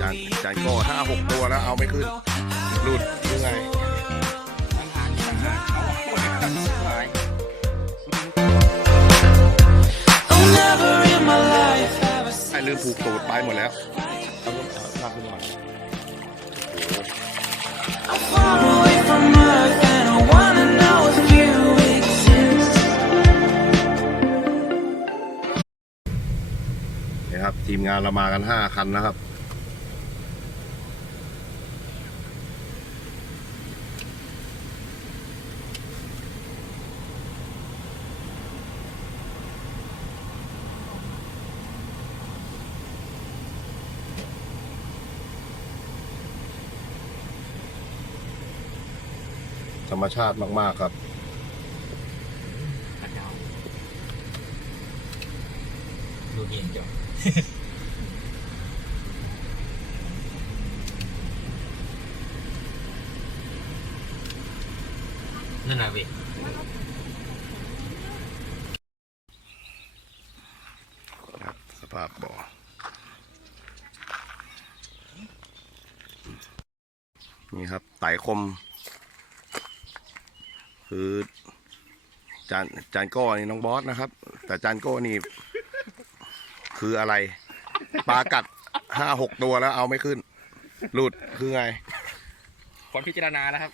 จาน fully. จานโก้ห้าหกตัวแล้วเอาไม่ขึ้นหลุดหรือไง Oh, never in my life have I ไอ้ seen ลืมผูกตูดไปหมดแล้วเอาลากขึ้นมา นะครับ ทีมงานเรามากันห้าคันนะครับ รรมชาติมาก ๆ ครับ ดูเย็นจ้ะนั่นน่ะเว้ยครับสภาพบ่อนี่ครับไต่คม คือจานจานโก้นี่น้องบอสนะครับ แต่จานโก้นี่ คืออะไรปลากัดห้าหกตัวแล้วเอาไม่ขึ้น หลุดคือไงคนพิจารณาแล้วครับ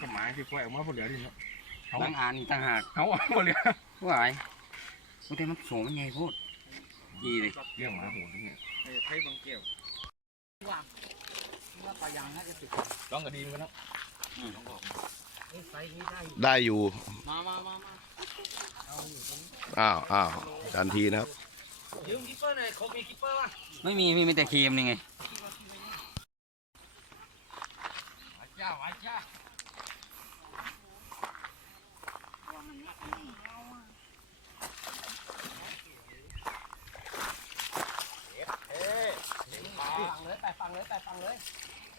กฎหมายที่ป่วยออกมาผลเหลือดิเนาะเขาตั้งอ่านอีกต่างหากเขาผลเหลือผู้หายโอ้แต่มันสูงมันใหญ่โพูดดีเลยเรื่องหมาโหดเนี่ยไทยบางเกี่ยว ว่าว่าปลายางน่าจะติดร้องกับดีมกันแล้วไซส์นี้ได้ได้อยู่ มามามามาอ้าวอ้าวจานทีนะครับ ยืมคิปเปอร์หน่อยเขามีคิปเปอร์ป่ะไม่มีพี่มีแต่ครีมนี่ไงเจ้าเจ้า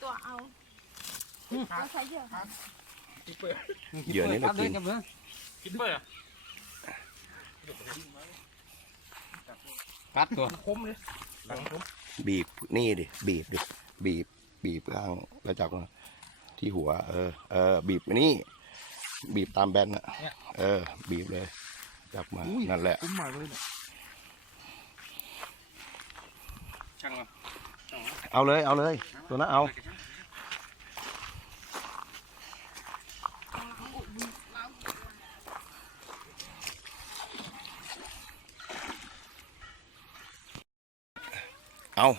ตัวเอาเราใช้เยอะค่ะเหยื่อนี่เรากินกับเพื่อนคิดเบอร์กัดตัวคมเลยหลังคมบีบนี่ดิบีบดิบีบบีบข้างแล้วจับมาที่หัว เออเออบีบนี่ บีบตามแบนอะเออ บีบเลย จับมานั่นแหละคุ้มมากเลยเนี่ยช่างมา เอาเลยเอาเลยตัวนั้นเอาเอา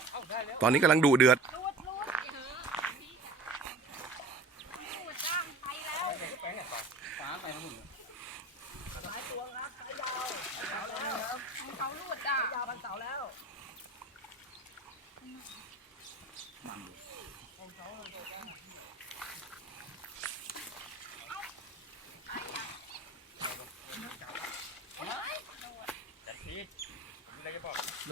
ตอนนี้กำลังดูเดือด รูดรูดเออรูดจ้างไปแล้ว ฟ้าไปทั้งหมด ให้เขารูดจ้ายาวพันเสาแล้ว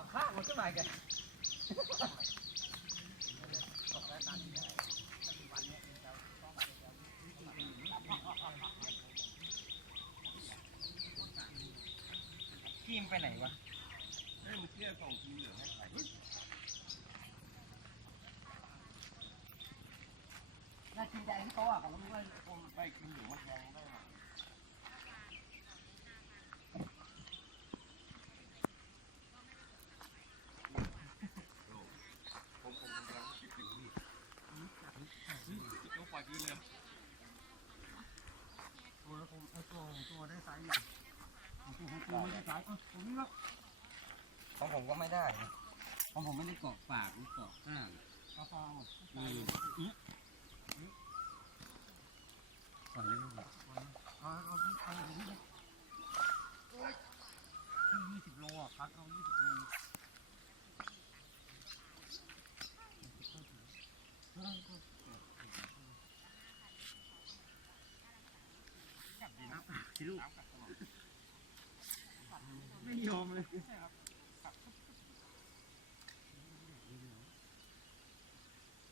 กข้างมันขึ้นมากันทีมไปไหนวะน่ากินใจที่เขาอะผมว่าผมไปกินอยู่มันแพงได้ไหมตัวผมตัวผมตัวได้ไซส์อยู่ตัวของกูไม่ได้ สายอะผมนี่ละ ของผมก็ไม่ได้นะของผมไม่ได้เกาะปากหรือเกาะข้างเอาฟาวอืมก่อนเลยไม่บอกเอาเอาที่เอาที่ยี่สิบโลอะพักเอายี่สิบโลดีนะที่ลูก ไม่ยอมเลย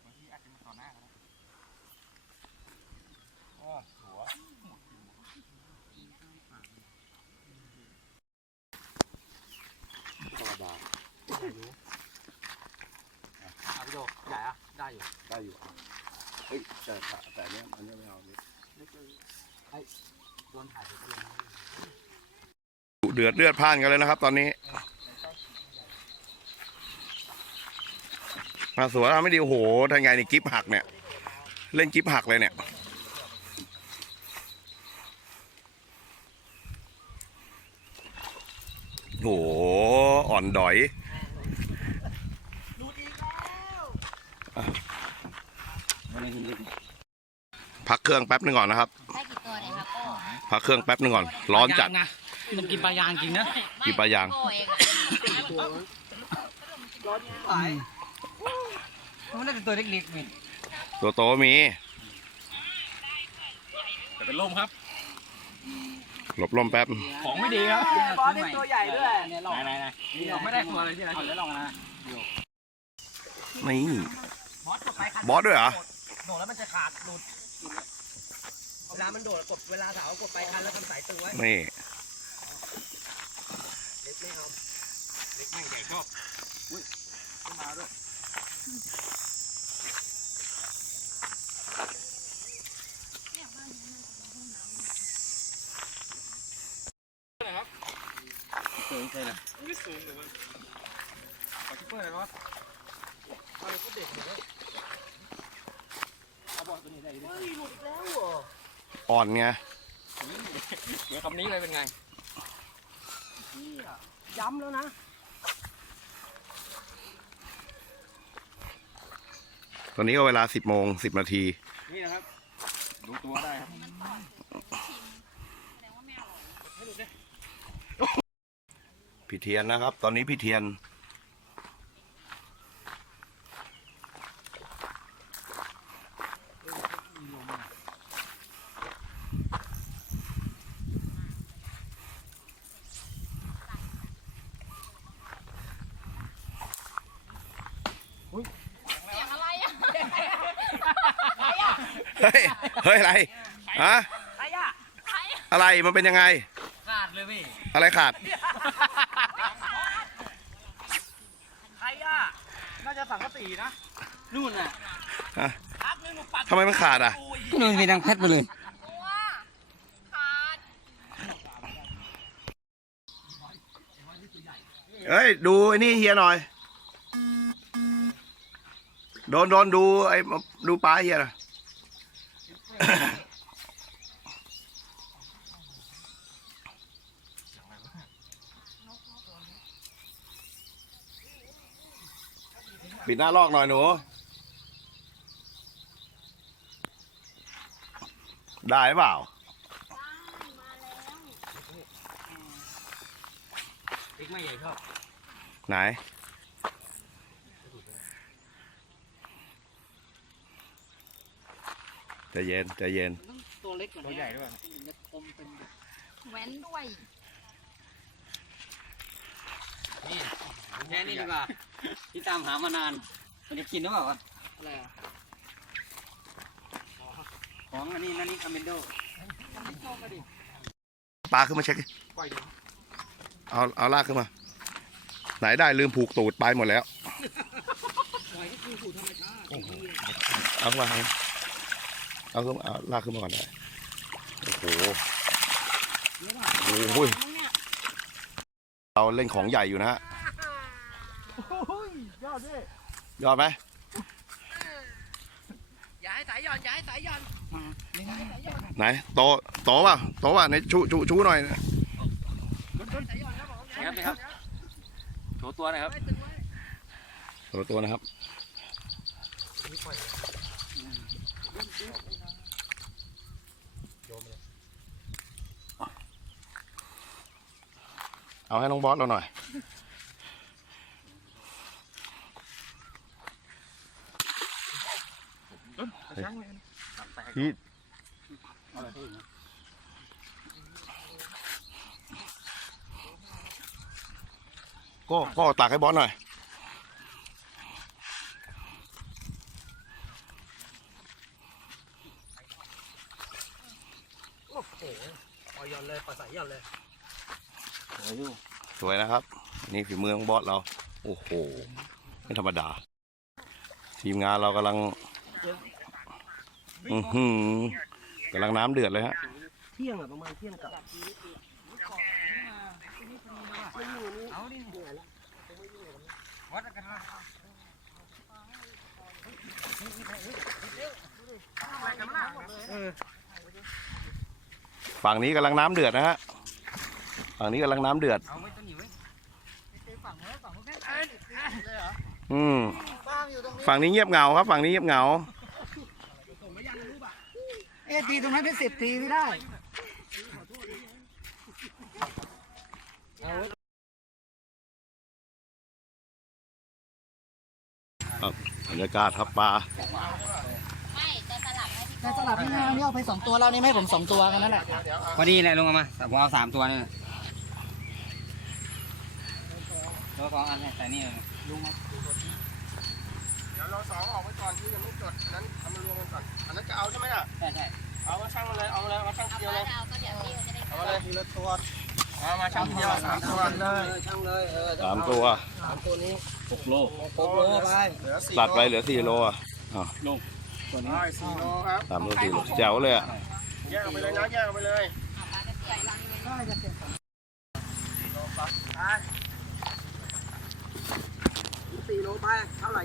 บางทีอาจจะมาต่อหน้าก็ได้อ้อหัวเอาไปดูใหญ่อะได้อยู่ ได้อยู่เฮ้ยแต่แต่เนี้ยอันเนี้ยไม่เอาเนี่โดนถ่ายไปก็เลย เดือดเลือดพล่านกันเลยนะครับ ตอนนี้มาสวนเราไม่ดีโอ้โหทางไงนี่กิฟหักเนี่ย เล่นกิฟหักเลยเนี่ยโอ้โหอ่อนดอยพักเครื่องแป๊บหนึงก่อนนะครับได้กี่ตัวเนี่ยครับโอ้พักเครื่องแป๊บหนึงก่อน ร้อนจัดนะ ต้องกินปลายางจริงนะกินปลายางโอ้เองอะไปมันน่าจะตัวเล็กๆนี่ตัวโตมี แต่เป็นลมครับ หลบลมแป๊บ ของไม่ดีครับบอสตัวใหญ่ด้วยเนี่ยลองไหนไหนเราไม่ได้ตัวอะไรที่ไหนแล้วลองนะนี่ บอสกดไปคันบอสด้วยเหรอ โดดแล้วมันจะขาดหลุดเวลามันโดดกดเวลาสาวกดไปคันแล้วทำสายตึงไว้ นี่ เล็กไม่เอาเล็กแม่งใหญ่ชอบอุ้ยขึ้นมาด้วยสูงเลยนะไม่สูงเลยมันขอคิปเปอร์หน่อยบอสเอาก็เด็กเลยเอาบอสตัวนี้ได้ดิเฮ้ยหลุดแล้วเหรออ่อนไงเหมือนคำนี้เลยเป็นไง ย้ำแล้วนะ ตอนนี้ก็เวลาสิบโมงสิบนาที นี่นะครับ ดูตัวได้ครับพี่เทียนนะครับ ตอนนี้พี่เทียน เสียงอะไรอะ เฮ้ย เฮ้ยอะไรฮะใครอะอะไร มันเป็นยังไง ขาดเลยพี่อะไรขาด ใครอะน่าจะสังกะสีนะ นู่นน่ะพักนึงหนูปัดทำไมมันขาดอะ นู่นมีดังเพชรไปเลย ตัวขาด เฮ้ย ดูไอ้นี่เฮียหน่อย โดนโดนดูไอ้ดูปลาเฮียหน่อย ปิดหน้าลอกหน่อยหนู ได้เปล่าเล็กไม่ใหญ่ชอบไหน ใจเย็นใจเย็นตัวเล็กกว่าตัวใหญ่ด้วยจะคมเป็นแว้นด้วยแค่นี้ดีกว่าที่ตามหามานาน มันจะกินหรือเปล่าวะอะไรอะของอันนี้นั่นนี่คาเมนโดปลาขึ้นมาเช็คดิปล่อยดิเอาเอาลากขึ้นมา ไหนได้ลืมผูกตูดไปหมดแล้วเอาขึ้นมา เอาขึ้นมาเอาลากขึ้นมาก่อนได้โอ้โหโอ้โหเราเล่นของใหญ่อยู่นะฮะยอดดิยอดไหมอย่าให้สายหย่อนอย่าให้สายหย่อนไหนโตโตป่ะโตป่ะไหนชูชูชูหน่อยสายหย่อนครับผมครับนี่ครับโชว์ตัวหนะครับตัวตัวนะครับ เอาให้น้องบอสเราหน่อย พี่ก็ก็ตักให้บอสหน่อย โอ้โหปล่อย หย่อนเลยปล่อยสายหย่อนเลยสวยนะครับ นี่ฝีมือของบอสเรา โอ้โห ไม่ธรรมดา ทีมงานเรากำลัง อือหือกำลังน้ำเดือดเลยฮะ เที่ยงอะประมาณเที่ยงกับวัดกันนะ ฝั่งนี้กำลังน้ำเดือดนะฮะฝั่งนี้กำลังน้ำเดือด เอาไม่ต้นหนิวไว้อืมฝั่งนี้เงียบเหงาครับ ฝั่งนี้เงียบเหงา เอ๊ะตีตรงนั้นเป็นสิบตีไม่ได้ บรรยากาศครับปลา แต่สลับนี่นะนี่เอาไปสองตัวแล้วนี่ไม่ให้ผมสองตัวกันนั่นแหละพอดีแหละลุงเอามาผมเอาสามตัวนี่แล้วก็อันนี้ใส่นี่เลยเดี๋ยวเราสองออกไปก่อนที่จะไม่จดอันนั้นเอามารวมกันก่อนอันนั้นจะเอาใช่ไหมอะใช่ใช่เอามาช่างมาเลยเอามาเลยเอามาช่างทีเดียวเลยเอาก็เดี๋ยวพี่จะได้เอามาเลยทีละตัวเอามาช่างทีเดียวสามตัวเลยช่างเลยเออสามตัวสามตัวนี้หกโลหกโลไปเหลือสี่ตัดไปเหลือสี่โลอะ ได้สี่โลครับสามโลสี่โลแจ๋วเลยอะแยกออกไปเลยนะแยกออกไปเลยสี่โลไปเท่าไหร่